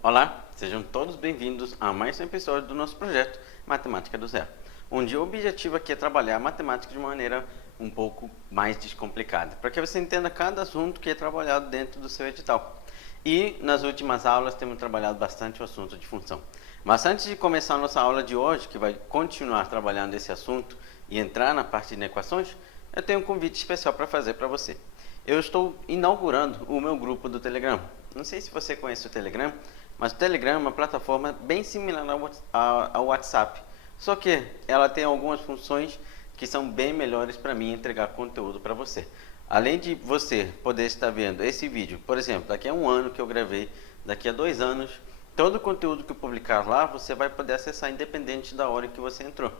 Olá, sejam todos bem-vindos a mais um episódio do nosso projeto Matemática do Zero, onde o objetivo aqui é trabalhar a matemática de uma maneira um pouco mais descomplicada, para que você entenda cada assunto que é trabalhado dentro do seu edital. E nas últimas aulas temos trabalhado bastante o assunto de função. Mas antes de começar a nossa aula de hoje, que vai continuar trabalhando esse assunto e entrar na parte de equações, eu tenho um convite especial para fazer para você. Eu estou inaugurando o meu grupo do Telegram. Não sei se você conhece o Telegram, mas o Telegram é uma plataforma bem similar ao WhatsApp. Só que ela tem algumas funções que são bem melhores para mim entregar conteúdo para você. Além de você poder estar vendo esse vídeo, por exemplo, daqui a um ano que eu gravei, daqui a 2 anos, todo o conteúdo que eu publicar lá, você vai poder acessar independente da hora que você entrou.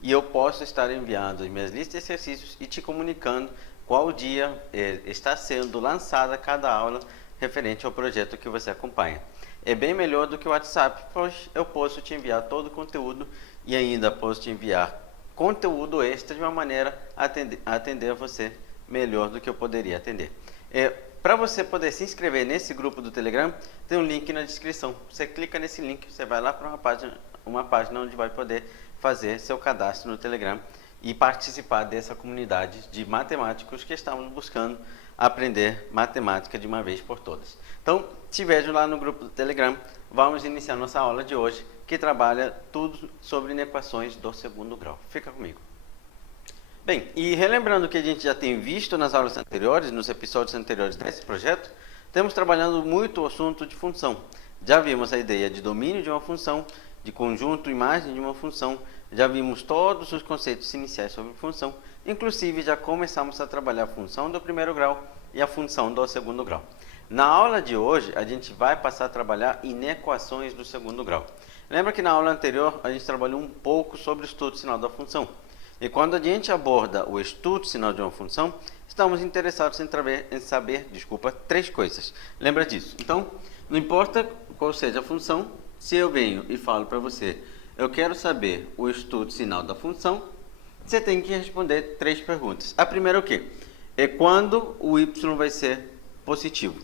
E eu posso estar enviando as minhas listas de exercícios e te comunicando qual dia está sendo lançada cada aula referente ao projeto que você acompanha. É bem melhor do que o WhatsApp, pois eu posso te enviar todo o conteúdo e ainda posso te enviar conteúdo extra de uma maneira a atender a você melhor do que eu poderia atender. Para você poder se inscrever nesse grupo do Telegram, tem um link na descrição. Você clica nesse link, você vai lá para uma página onde vai poder fazer seu cadastro no Telegram e participar dessa comunidade de matemáticos que estamos buscando aprender matemática de uma vez por todas. Então, te vejo lá no grupo do Telegram. Vamos iniciar nossa aula de hoje, que trabalha tudo sobre equações do segundo grau. Fica comigo. Bem, e relembrando que a gente já tem visto nas aulas anteriores, nos episódios anteriores desse projeto, temos trabalhando muito o assunto de função. Já vimos a ideia de domínio de uma função, de conjunto imagem de uma função, já vimos todos os conceitos iniciais sobre função, inclusive já começamos a trabalhar a função do primeiro grau e a função do segundo grau. Na aula de hoje, a gente vai passar a trabalhar inequações do segundo grau. Lembra que na aula anterior a gente trabalhou um pouco sobre o estudo sinal da função? E quando a gente aborda o estudo sinal de uma função, estamos interessados em saber, três coisas. Lembra disso? Então, não importa qual seja a função, se eu venho e falo para você, eu quero saber o estudo sinal da função, você tem que responder 3 perguntas. A primeira é o quê? É quando o y vai ser positivo.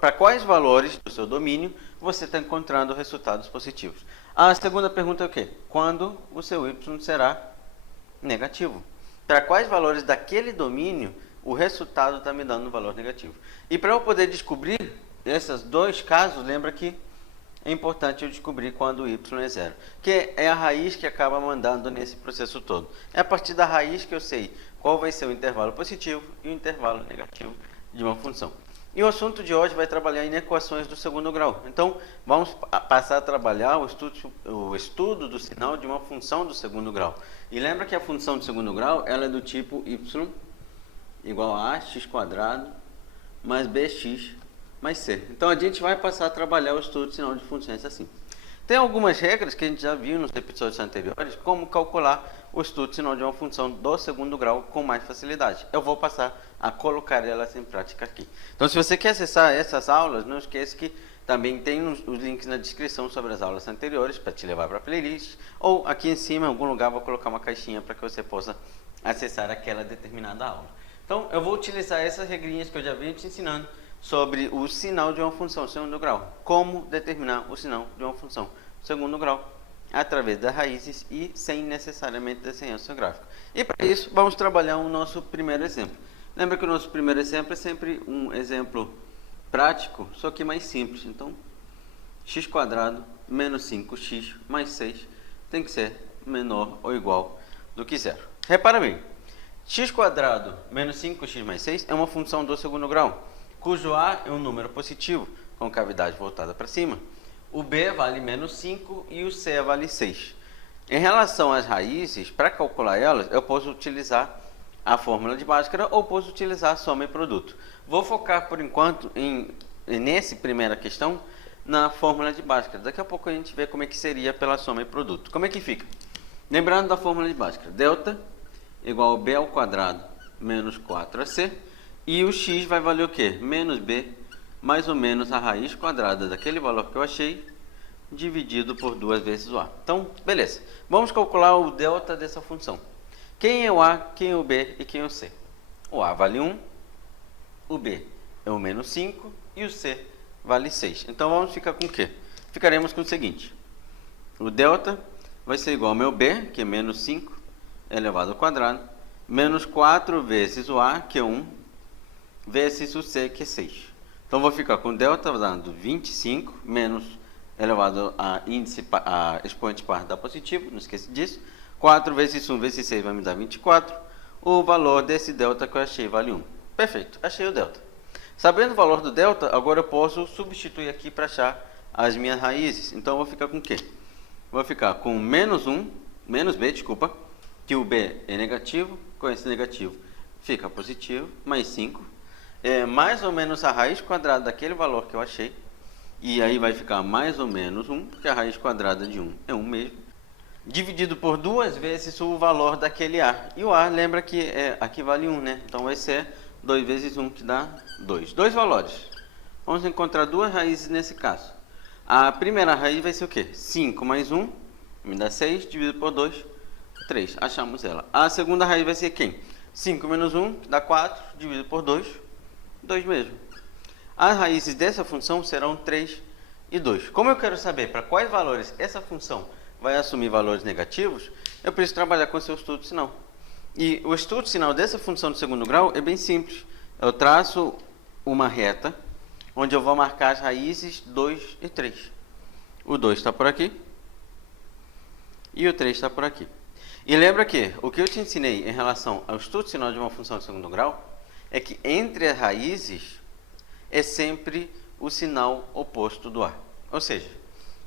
Para quais valores do seu domínio você está encontrando resultados positivos? A segunda pergunta é o quê? Quando o seu y será negativo. Para quais valores daquele domínio o resultado está me dando um valor negativo? E para eu poder descobrir esses 2 casos, lembra que é importante eu descobrir quando o y é 0, que é a raiz que acaba mandando nesse processo todo. É a partir da raiz que eu sei qual vai ser o intervalo positivo e o intervalo negativo de uma função. E o assunto de hoje vai trabalhar em equações do segundo grau. Então, vamos passar a trabalhar o estudo do sinal de uma função do segundo grau. E lembra que a função do segundo grau ela é do tipo y igual a x² mais bx mais c. Então, a gente vai passar a trabalhar o estudo do sinal de funções assim. Tem algumas regras que a gente já viu nos episódios anteriores, como calcular o estudo do sinal de uma função do segundo grau com mais facilidade. Eu vou passar a colocar elas em prática aqui. Então, se você quer acessar essas aulas, não esqueça que também tem os links na descrição sobre as aulas anteriores, para te levar para a playlist, ou aqui em cima, em algum lugar, vou colocar uma caixinha para que você possa acessar aquela determinada aula. Então, eu vou utilizar essas regrinhas que eu já venho te ensinando sobre o sinal de uma função segundo grau. Como determinar o sinal de uma função segundo grau através das raízes e sem necessariamente desenhar o seu gráfico. E para isso, vamos trabalhar o nosso primeiro exemplo. Lembra que o nosso primeiro exemplo é sempre um exemplo prático, só que mais simples. Então, x² menos 5x mais 6 tem que ser menor ou igual do que 0. Repara bem, x² menos 5x mais 6 é uma função do segundo grau, cujo a é um número positivo, com cavidade voltada para cima. O b vale menos 5 e o c vale 6. Em relação às raízes, para calcular elas, eu posso utilizar a fórmula de Bhaskara ou posso utilizar a soma e produto. Vou focar, por enquanto, nessa primeira questão, na fórmula de Bhaskara. Daqui a pouco a gente vê como é que seria pela soma e produto. Como é que fica? Lembrando da fórmula de Bhaskara, delta igual a b² menos 4ac. E o x vai valer o quê? Menos b, mais ou menos a raiz quadrada daquele valor que eu achei, dividido por 2 vezes o a. Então, beleza. Vamos calcular o delta dessa função. Quem é o a, quem é o b e quem é o c? O a vale 1, o b é o menos 5 e o c vale 6. Então vamos ficar com o quê? Ficaremos com o seguinte. O delta vai ser igual ao meu b, que é menos 5 elevado ao quadrado, menos 4 vezes o a, que é 1, vezes o c, que é 6. Então vou ficar com delta dando 25 menos elevado a expoente par dá positivo, não esqueça disso. 4 vezes 1 vezes 6 vai me dar 24. O valor desse delta que eu achei vale 1. Perfeito, achei o delta. Sabendo o valor do delta, agora eu posso substituir aqui para achar as minhas raízes. Então eu vou ficar com o quê? Vou ficar com menos b, desculpa, que o b é negativo, com esse negativo fica positivo, mais 5. É mais ou menos a raiz quadrada daquele valor que eu achei. E aí vai ficar mais ou menos 1, porque a raiz quadrada de 1 é 1 mesmo. Dividido por 2 vezes o valor daquele a. E o a, lembra que aqui vale 1, né? Então vai ser 2 vezes 1, que dá 2. Dois valores. Vamos encontrar duas raízes nesse caso. A primeira raiz vai ser o quê? 5 mais 1, me dá 6, dividido por 2, 3. Achamos ela. A segunda raiz vai ser quem? 5 menos 1, que dá 4, dividido por 2, 2 mesmo. As raízes dessa função serão 3 e 2. Como eu quero saber para quais valores essa função vai assumir valores negativos, eu preciso trabalhar com o seu estudo sinal. E o estudo sinal dessa função de segundo grau é bem simples. Eu traço uma reta, onde eu vou marcar as raízes 2 e 3. O 2 está por aqui, e o 3 está por aqui. E lembra que o que eu te ensinei em relação ao estudo sinal de uma função de segundo grau, é que entre as raízes é sempre o sinal oposto do a. Ou seja,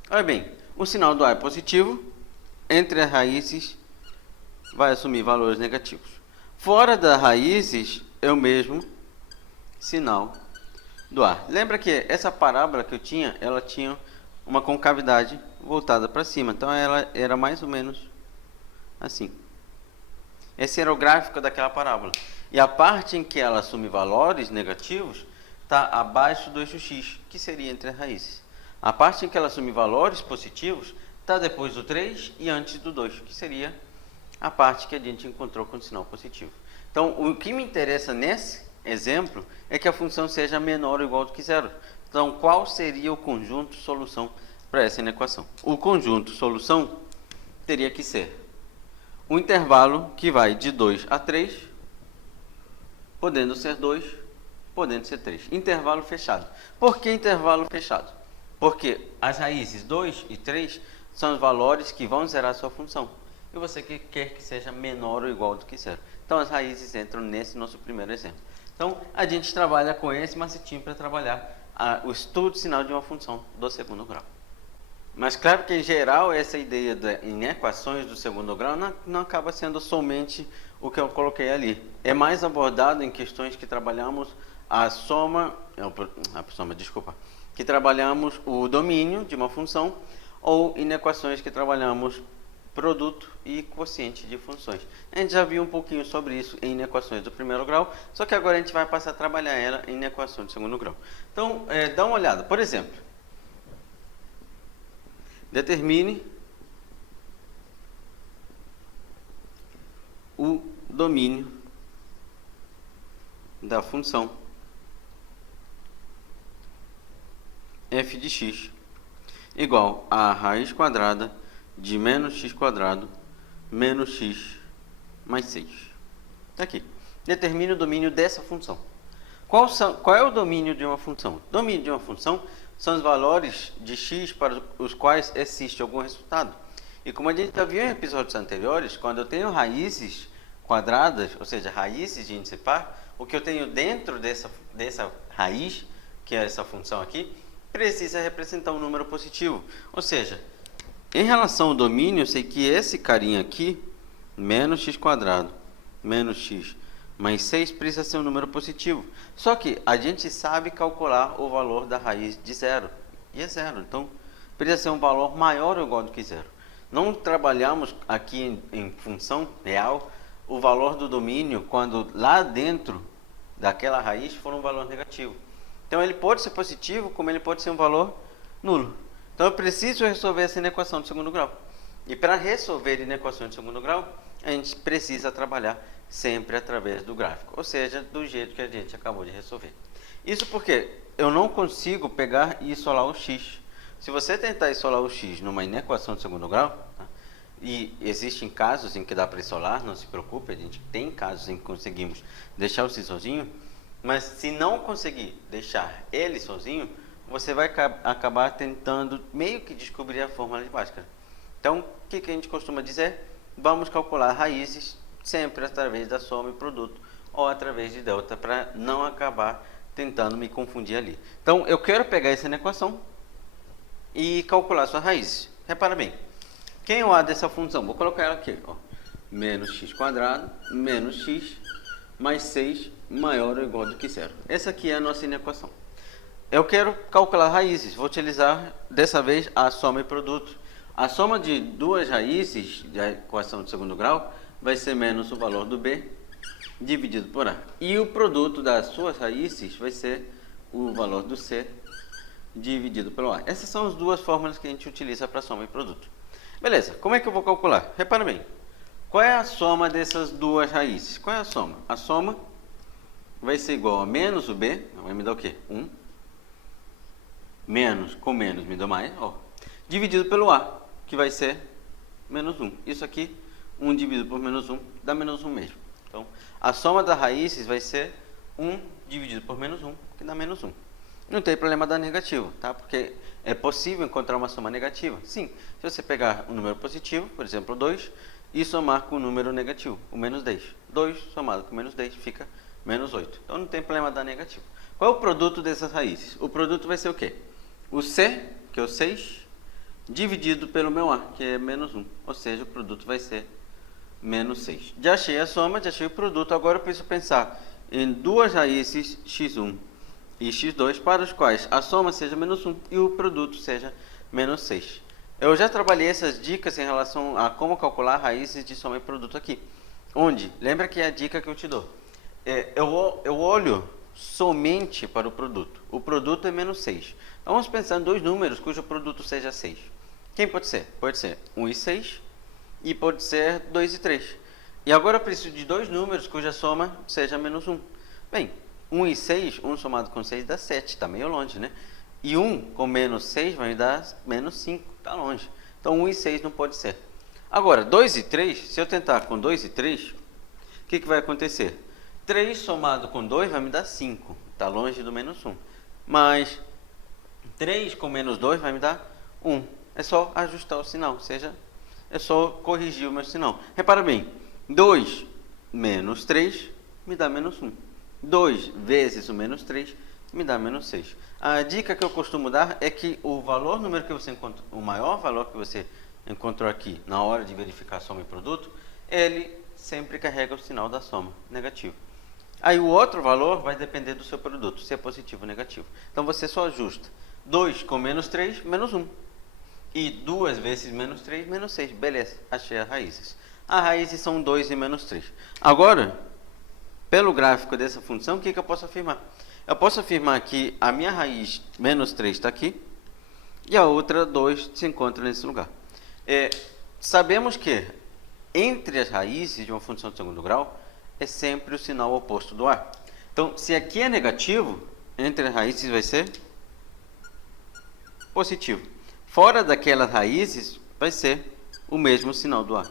olha bem, o sinal do a é positivo, entre as raízes vai assumir valores negativos. Fora das raízes é o mesmo sinal do a. Lembra que essa parábola que eu tinha, ela tinha uma concavidade voltada para cima. Então ela era mais ou menos assim. Esse era o gráfico daquela parábola. E a parte em que ela assume valores negativos está abaixo do eixo x, que seria entre as raízes. A parte em que ela assume valores positivos está depois do 3 e antes do 2, que seria a parte que a gente encontrou com o sinal positivo. Então, o que me interessa nesse exemplo é que a função seja menor ou igual do que zero. Então, qual seria o conjunto solução para essa inequação? O conjunto solução teria que ser um intervalo que vai de 2 a 3, podendo ser 2, podendo ser 3. Intervalo fechado. Por que intervalo fechado? Porque as raízes 2 e 3 são os valores que vão zerar a sua função. E você quer que seja menor ou igual do que zero. Então as raízes entram nesse nosso primeiro exemplo. Então a gente trabalha com esse macetinho para trabalhar o estudo sinal de uma função do segundo grau. Mas claro que em geral essa ideia em equações do segundo grau não acaba sendo somente o que eu coloquei ali. É mais abordado em questões que trabalhamos que trabalhamos o domínio de uma função, ou em equações que trabalhamos produto e quociente de funções. A gente já viu um pouquinho sobre isso em equações do primeiro grau, só que agora a gente vai passar a trabalhar ela em equações do segundo grau. Então, dá uma olhada. Por exemplo, determine o domínio da função f de x igual a raiz quadrada de menos x quadrado menos x mais 6. Tá aqui. Determine o domínio dessa função. Qual é o domínio de uma função? O domínio de uma função são os valores de x para os quais existe algum resultado. E como a gente já viu em episódios anteriores, quando eu tenho raízes quadradas, ou seja, raízes de índice par, o que eu tenho dentro dessa raiz, que é essa função aqui, precisa representar um número positivo. Ou seja, em relação ao domínio, eu sei que esse carinha aqui, menos x quadrado, menos x mais 6, precisa ser um número positivo. Só que a gente sabe calcular o valor da raiz de zero. E é zero. Então, precisa ser um valor maior ou igual do que zero. Não trabalhamos aqui em função real o valor do domínio quando lá dentro daquela raiz for um valor negativo. Então, ele pode ser positivo, como ele pode ser um valor nulo. Então, eu preciso resolver essa inequação de segundo grau. E para resolver inequações de segundo grau, a gente precisa trabalhar sempre através do gráfico, ou seja, do jeito que a gente acabou de resolver. Isso porque eu não consigo pegar e isolar o x. Se você tentar isolar o x numa inequação de segundo grau, tá? E existem casos em que dá para isolar, não se preocupe, a gente tem casos em que conseguimos deixar o x sozinho, mas se não conseguir deixar ele sozinho, você vai acabar tentando meio que descobrir a fórmula de Bhaskara. Então, o que a gente costuma dizer? Vamos calcular raízes sempre através da soma e produto ou através de delta, para não acabar tentando me confundir ali. Então, eu quero pegar essa equação e calcular suas raízes. Repara bem, quem é o a dessa função? Vou colocar ela aqui, ó. Menos x quadrado, menos x, mais 6, maior ou igual do que zero. Essa aqui é a nossa equação. Eu quero calcular raízes, vou utilizar dessa vez a soma e produto. A soma de duas raízes da equação de segundo grau vai ser menos o valor do b dividido por a. E o produto das suas raízes vai ser o valor do c dividido pelo a. Essas são as duas fórmulas que a gente utiliza para soma e produto. Beleza, como é que eu vou calcular? Repara bem, qual é a soma dessas duas raízes? Qual é a soma? A soma vai ser igual a menos o b, vai me dar o quê? 1. Menos com menos me dá mais, ó, dividido pelo a, que vai ser menos 1. Isso aqui, 1 dividido por menos 1, dá menos 1 mesmo. Então, a soma das raízes vai ser 1 dividido por menos 1, que dá menos 1. Não tem problema dar negativo, tá? Porque é possível encontrar uma soma negativa. Sim, se você pegar um número positivo, por exemplo, 2, e somar com o número negativo, o menos 10. 2 somado com menos 10 fica menos 8. Então, não tem problema dar negativo. Qual é o produto dessas raízes? O produto vai ser o quê? O c, que é o 6, dividido pelo meu a, que é menos 1. Ou seja, o produto vai ser menos 6. Já achei a soma, já achei o produto. Agora eu preciso pensar em duas raízes x1 e x2 para os quais a soma seja menos 1 e o produto seja menos 6. Eu já trabalhei essas dicas em relação a como calcular raízes de soma e produto aqui. Onde? Lembra que é a dica que eu te dou. Eu olho somente para o produto. O produto é menos 6. Então, vamos pensar em dois números cujo produto seja 6. Quem pode ser? Pode ser 1 e 6 e pode ser 2 e 3. E agora eu preciso de dois números cuja soma seja menos 1. Bem, 1 e 6, 1 somado com 6 dá 7, está meio longe, né? E 1 com menos 6 vai me dar menos 5, está longe. Então 1 e 6 não pode ser. Agora, 2 e 3, se eu tentar com 2 e 3, o que vai acontecer? 3 somado com 2 vai me dar 5, está longe do menos 1. Mas 3 com menos 2 vai me dar 1. É só ajustar o sinal, ou seja, é só corrigir o meu sinal. Repara bem, 2 menos 3 me dá menos 1. 2 vezes o menos 3 me dá menos 6. A dica que eu costumo dar é que o valor número que você encontrou, o maior valor que você encontrou aqui na hora de verificar a soma e produto, ele sempre carrega o sinal da soma negativo. Aí o outro valor vai depender do seu produto, se é positivo ou negativo. Então você só ajusta 2 com menos 3, menos 1. E 2 vezes menos 3, menos 6. Beleza, achei as raízes. As raízes são 2 e menos 3. Agora, pelo gráfico dessa função, o que eu posso afirmar? Eu posso afirmar que a minha raiz menos 3 está aqui e a outra 2 se encontra nesse lugar. Sabemos que entre as raízes de uma função de segundo grau é sempre o sinal oposto do a. Então, se aqui é negativo, entre as raízes vai ser positivo. Fora daquelas raízes vai ser o mesmo sinal do a,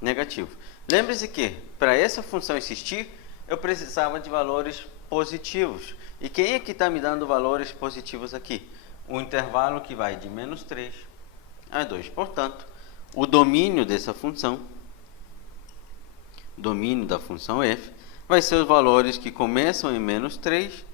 negativo. Lembre-se que para essa função existir, eu precisava de valores positivos. E quem é que está me dando valores positivos aqui? O intervalo que vai de menos 3 a 2. Portanto, o domínio dessa função, domínio da função f, vai ser os valores que começam em menos 3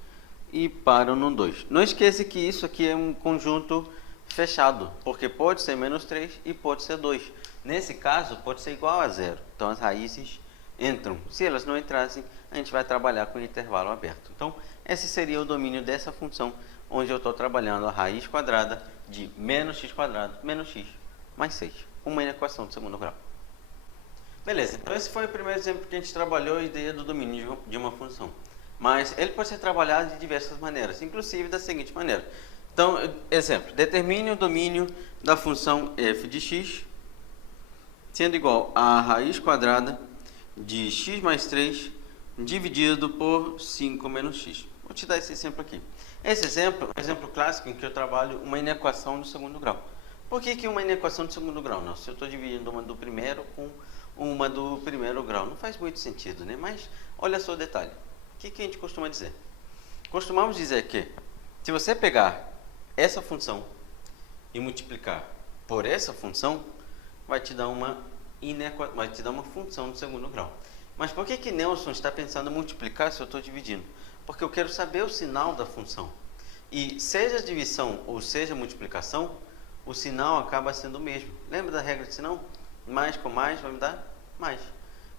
e param no 2. Não esqueça que isso aqui é um conjunto fechado, porque pode ser menos 3 e pode ser 2. Nesse caso, pode ser igual a 0. Então, as raízes entram. Se elas não entrassem, a gente vai trabalhar com intervalo aberto. Então, esse seria o domínio dessa função, onde eu estou trabalhando a raiz quadrada de menos x quadrado menos x mais 6. Uma equação de segundo grau. Beleza, então esse foi o primeiro exemplo que a gente trabalhou a ideia do domínio de uma função. Mas ele pode ser trabalhado de diversas maneiras, inclusive da seguinte maneira. Então, exemplo, determine o domínio da função f de x sendo igual a raiz quadrada de x mais 3 dividido por 5 menos x. Vou te dar esse exemplo aqui. Esse exemplo é um exemplo clássico em que eu trabalho uma inequação do segundo grau. Por que uma inequação do segundo grau? Não, se eu estou dividindo uma do primeiro com uma do primeiro grau, não faz muito sentido, né? Mas olha só o detalhe. O que a gente costuma dizer? Costumamos dizer que se você pegar essa função e multiplicar por essa função, vai te dar uma função do segundo grau. Mas por que Nelson está pensando em multiplicar se eu estou dividindo? Porque eu quero saber o sinal da função. E seja divisão ou seja multiplicação, o sinal acaba sendo o mesmo. Lembra da regra de sinal? Mais com mais vai me dar mais.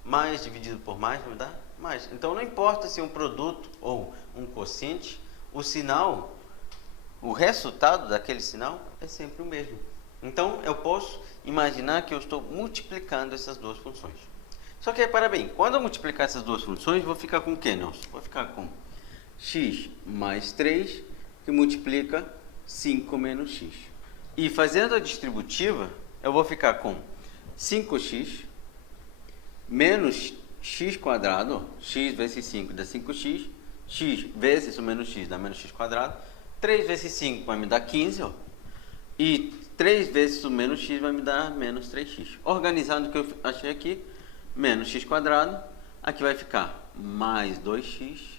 Mais dividido por mais vai me dar mais. Então não importa se é um produto ou um quociente, o sinal, o resultado daquele sinal é sempre o mesmo. Então eu posso imaginar que eu estou multiplicando essas duas funções. Só que repara bem, quando eu multiplicar essas duas funções, vou ficar com o que, Nelson? Vou ficar com x mais 3, que multiplica 5 menos x. E fazendo a distributiva, eu vou ficar com 5x menos x quadrado, x vezes 5 dá 5x, x vezes o menos x dá menos x quadrado, 3 vezes 5 vai me dar 15, ó, e 3 vezes o menos x vai me dar menos 3x. Organizando o que eu achei aqui, menos x quadrado, aqui vai ficar mais 2x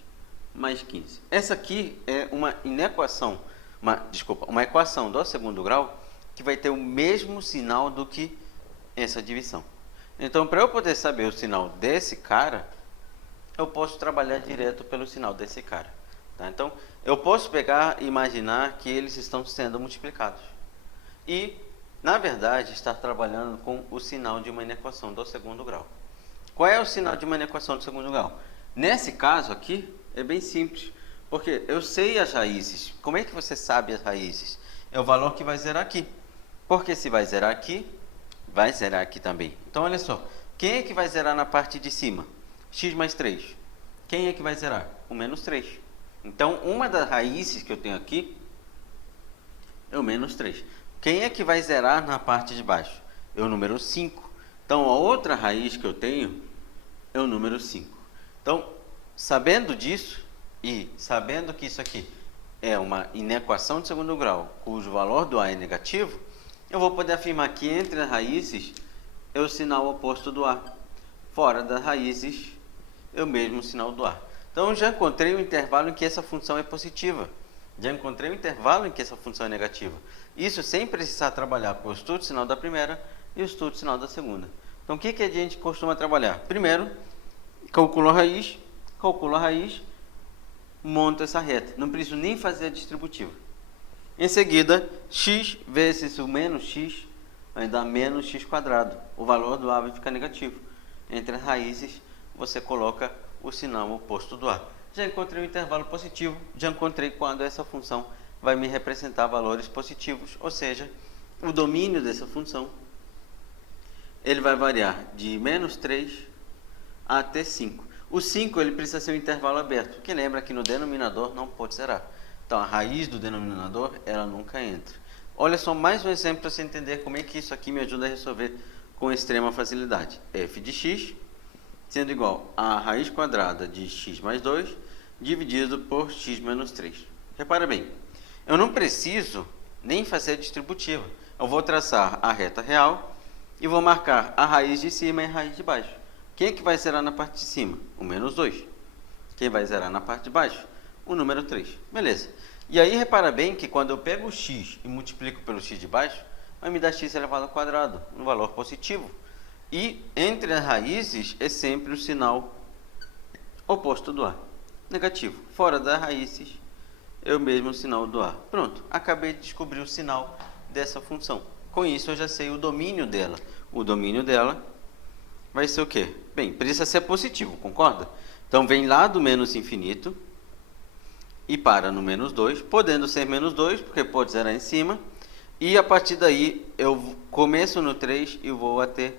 mais 15. Essa aqui é uma inequação, uma equação do segundo grau que vai ter o mesmo sinal do que essa divisão. Então, para eu poder saber o sinal desse cara, eu posso trabalhar direto pelo sinal desse cara. Tá? Então, eu posso pegar e imaginar que eles estão sendo multiplicados. E, na verdade, estar trabalhando com o sinal de uma inequação do segundo grau. Qual é o sinal de uma inequação do segundo grau? Nesse caso aqui, é bem simples, porque eu sei as raízes. Como é que você sabe as raízes? É o valor que vai zerar aqui. Porque se vai zerar aqui, vai zerar aqui também. Então, olha só. Quem é que vai zerar na parte de cima? X mais 3. Quem é que vai zerar? O menos 3. Então, uma das raízes que eu tenho aqui é o menos 3. Quem é que vai zerar na parte de baixo? É o número 5. Então, a outra raiz que eu tenho é o número 5. Então, sabendo disso e sabendo que isso aqui é uma inequação de segundo grau, cujo valor do A é negativo, eu vou poder afirmar que entre as raízes é o sinal oposto do A. Fora das raízes é o mesmo sinal do A. Então, já encontrei um intervalo em que essa função é positiva. Já encontrei um intervalo em que essa função é negativa. Isso sem precisar trabalhar com o estudo sinal da primeira e o estudo sinal da segunda. Então, o que a gente costuma trabalhar? Primeiro, calculo a raiz, monto essa reta. Não preciso nem fazer a distributiva. Em seguida, x vezes o menos x vai dar menos x quadrado. O valor do A vai ficar negativo. Entre as raízes, você coloca o sinal oposto do A. Já encontrei o intervalo positivo, já encontrei quando essa função vai me representar valores positivos, ou seja, o domínio dessa função ele vai variar de menos 3 até 5. O 5 ele precisa ser um intervalo aberto, porque lembra que no denominador não pode zerar. Então, a raiz do denominador, ela nunca entra. Olha só mais um exemplo para você entender como é que isso aqui me ajuda a resolver com extrema facilidade. f de x sendo igual a raiz quadrada de x mais 2 dividido por x menos 3. Repara bem, eu não preciso nem fazer a distributiva. Eu vou traçar a reta real e vou marcar a raiz de cima e a raiz de baixo. Quem é que vai zerar na parte de cima? O menos 2. Quem vai zerar na parte de baixo? O número 3. Beleza. E aí, repara bem que quando eu pego o x e multiplico pelo x de baixo, vai me dar x elevado ao quadrado, um valor positivo. E entre as raízes é sempre o sinal oposto do A, negativo. Fora das raízes é o mesmo sinal do A. Pronto, acabei de descobrir o sinal dessa função. Com isso eu já sei o domínio dela. O domínio dela vai ser o quê? Bem, precisa ser positivo, concorda? Então vem lá do menos infinito e para no menos 2, podendo ser menos 2, porque pode zerar em cima. E a partir daí eu começo no 3 e vou até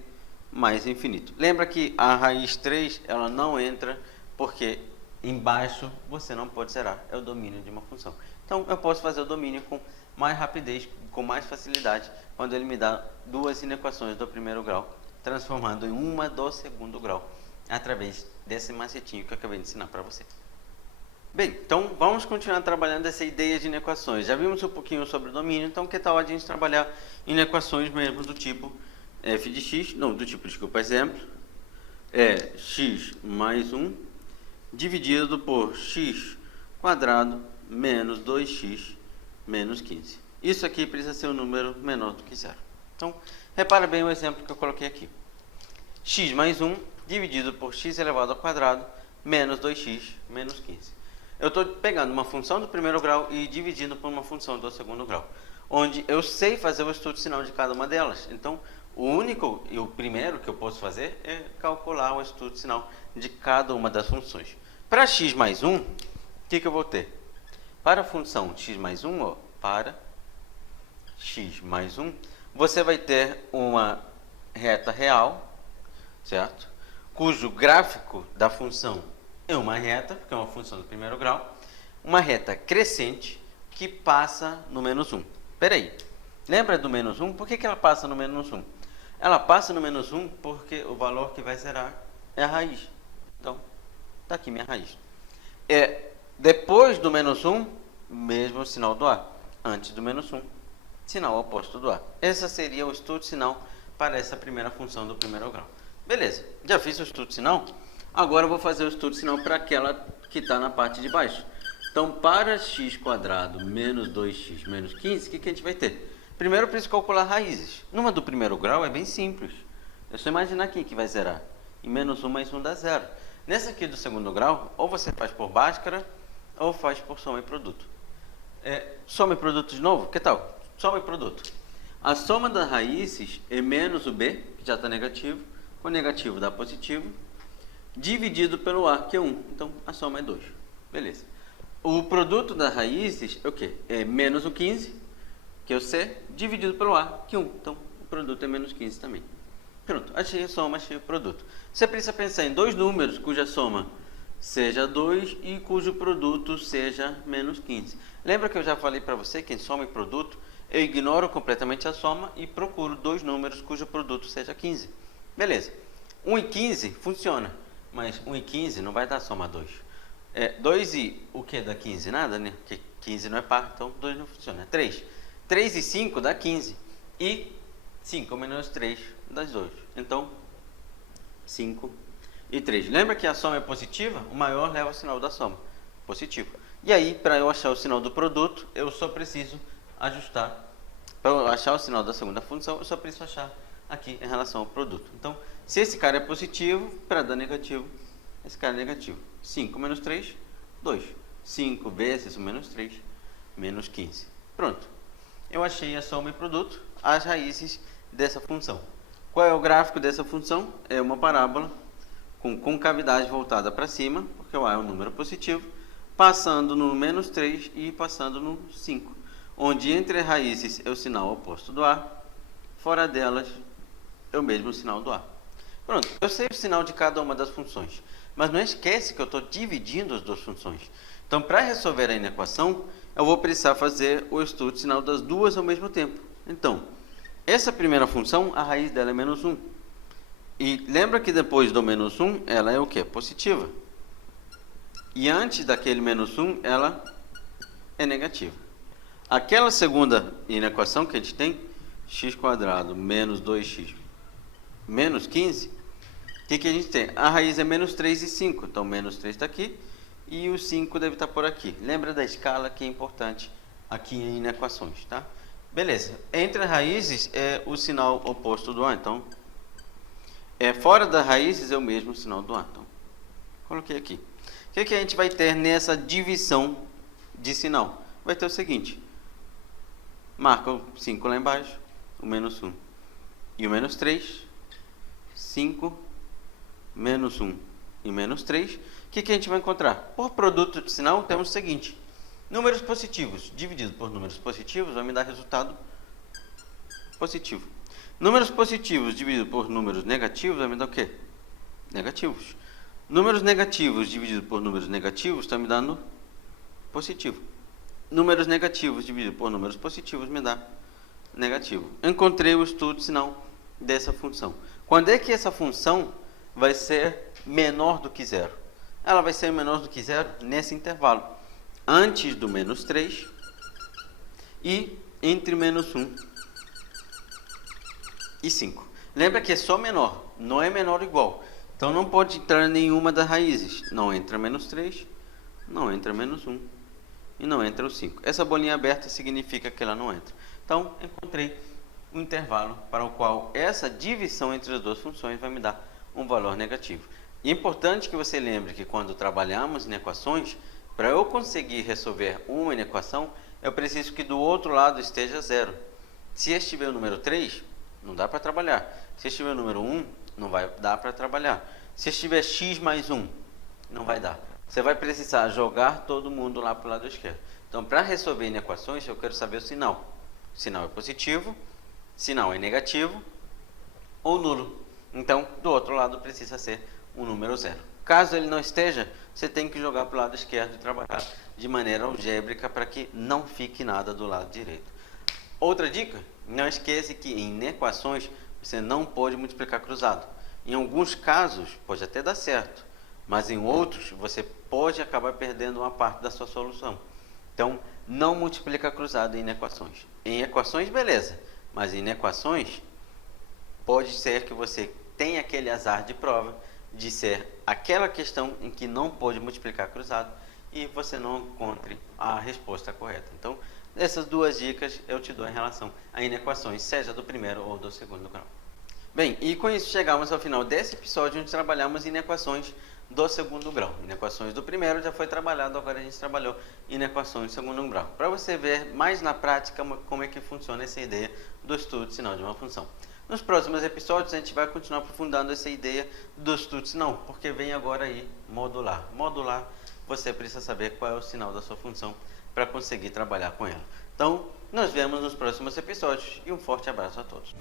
mais infinito. Lembra que a raiz 3 ela não entra porque embaixo você não pode zerar, é o domínio de uma função. Então eu posso fazer o domínio com mais rapidez, com mais facilidade, quando ele me dá duas inequações do primeiro grau, transformando em uma do segundo grau, através desse macetinho que eu acabei de ensinar para você. Bem, então vamos continuar trabalhando essa ideia de inequações. Já vimos um pouquinho sobre o domínio, então que tal a gente trabalhar em equações mesmo do tipo f de x, não, do tipo, desculpa, exemplo, é x mais 1 dividido por x quadrado menos 2x menos 15. Isso aqui precisa ser um número menor do que zero. Então, repara bem o exemplo que eu coloquei aqui. X mais 1 dividido por x elevado ao quadrado menos 2x menos 15. Eu estou pegando uma função do primeiro grau e dividindo por uma função do segundo grau, onde eu sei fazer o estudo sinal de cada uma delas. Então, o único e o primeiro que eu posso fazer é calcular o estudo sinal de cada uma das funções. Para x mais 1, o que eu vou ter? Para a função x mais 1, ó, para x mais 1, você vai ter uma reta real, certo? Cujo gráfico da função é uma reta, porque é uma função do primeiro grau, uma reta crescente que passa no menos 1. Espera aí, lembra do menos 1? Por que ela passa no menos 1? Ela passa no menos 1 porque o valor que vai zerar é a raiz. Então, está aqui minha raiz. Depois do menos 1, mesmo sinal do A. Antes do menos 1, sinal oposto do A. Esse seria o estudo sinal para essa primeira função do primeiro grau. Beleza, já fiz o estudo sinal. Agora eu vou fazer o estudo sinal para aquela que está na parte de baixo. Então, para x quadrado menos 2x menos 15, o que a gente vai ter? Primeiro eu preciso calcular raízes. Numa do primeiro grau é bem simples. É só imaginar aqui que vai zerar. E menos 1 mais 1 dá 0. Nessa aqui do segundo grau, ou você faz por Bhaskara, ou faz por soma e produto. Soma e produto de novo? Que tal? Soma e produto. A soma das raízes é menos o b, que já está negativo. O negativo dá positivo. Dividido pelo a, que é 1. Então, a soma é 2. Beleza. O produto das raízes é o quê? É menos o 15, que é o c, dividido pelo a, que é 1. Então, o produto é menos 15 também. Pronto, achei a soma, achei o produto. Você precisa pensar em dois números cuja soma seja 2 e cujo produto seja menos 15. Lembra que eu já falei para você que em soma e produto, eu ignoro completamente a soma e procuro dois números cujo produto seja 15. Beleza. 1 e 15 funciona, mas 1 e 15 não vai dar soma 2. 2 e o que dá 15? Nada, né? Porque 15 não é par, então 2 não funciona. 3. 3 e 5 dá 15. E 5 menos 3 dá 2. Então, 5 e 3. Lembra que a soma é positiva? O maior leva o sinal da soma. Positivo. E aí, para eu achar o sinal do produto, eu só preciso ajustar. Para eu achar o sinal da segunda função, eu só preciso achar aqui em relação ao produto. Então, se esse cara é positivo, para dar negativo, esse cara é negativo. 5 menos 3, 2. 5 vezes o menos 3, menos 15. Pronto. Eu achei a soma e produto, as raízes dessa função. Qual é o gráfico dessa função? É uma parábola com concavidade voltada para cima, porque o A é um número positivo, passando no menos 3 e passando no 5, onde entre as raízes é o sinal oposto do A, fora delas é o mesmo sinal do A. Pronto, eu sei o sinal de cada uma das funções, mas não esquece que eu estou dividindo as duas funções. Então, para resolver a inequação, eu vou precisar fazer o estudo de sinal das duas ao mesmo tempo. Então, essa primeira função, a raiz dela é menos 1. E lembra que depois do menos 1, ela é o quê? Positiva. E antes daquele menos 1, ela é negativa. Aquela segunda inequação que a gente tem, x quadrado menos 2x menos 15, o que a gente tem? A raiz é menos 3 e 5, então menos 3 está aqui, e o 5 deve estar por aqui. Lembra da escala que é importante aqui em inequações, tá? Beleza. Entre as raízes é o sinal oposto do A, então fora das raízes é o mesmo sinal do A. Então, coloquei aqui. O que a gente vai ter nessa divisão de sinal? Vai ter o seguinte. Marca o 5 lá embaixo, o menos 1 e o menos 3. 5, menos 1 e menos 3. O que a gente vai encontrar? Por produto de sinal, temos o seguinte. Números positivos dividido por números positivos vai me dar resultado positivo. Números positivos dividido por números negativos vai me dar o quê? Negativos. Números negativos dividido por números negativos está me dando positivo. Números negativos dividido por números positivos me dá negativo. Encontrei o estudo de sinal dessa função. Quando é que essa função vai ser menor do que zero? ela vai ser menor do que zero nesse intervalo, antes do menos 3 e entre menos 1 e 5. Lembra que é só menor, não é menor ou igual. Então não pode entrar nenhuma das raízes. Não entra menos 3, não entra menos 1 e não entra o 5. Essa bolinha aberta significa que ela não entra. Então encontrei um intervalo para o qual essa divisão entre as duas funções vai me dar um valor negativo. E é importante que você lembre que quando trabalhamos em equações, para eu conseguir resolver uma equação, eu preciso que do outro lado esteja zero. Se estiver o número 3, não dá para trabalhar. Se estiver o número 1, não vai dar para trabalhar. Se estiver x mais 1, não vai dar. Você vai precisar jogar todo mundo lá para o lado esquerdo. Então, para resolver em equações, eu quero saber o sinal. O sinal é positivo, sinal é negativo ou nulo. Então, do outro lado precisa ser um número zero. Caso ele não esteja, você tem que jogar para o lado esquerdo e trabalhar de maneira algébrica para que não fique nada do lado direito. Outra dica, não esqueça que em equações você não pode multiplicar cruzado. Em alguns casos pode até dar certo, mas em outros você pode acabar perdendo uma parte da sua solução. Então, não multiplica cruzado em equações. Em equações, beleza, mas em equações pode ser que você tenha aquele azar de prova de ser aquela questão em que não pode multiplicar cruzado e você não encontre a resposta correta. Então, essas duas dicas eu te dou em relação a inequações, seja do primeiro ou do segundo grau. Bem, e com isso chegamos ao final desse episódio onde trabalhamos inequações do segundo grau. Inequações do primeiro já foi trabalhado, agora a gente trabalhou inequações do segundo grau. Para você ver mais na prática como é que funciona essa ideia do estudo de sinal de uma função. Nos próximos episódios a gente vai continuar aprofundando essa ideia do estudo de sinal, porque vem agora aí modular. Modular, você precisa saber qual é o sinal da sua função para conseguir trabalhar com ela. Então, nos vemos nos próximos episódios e um forte abraço a todos.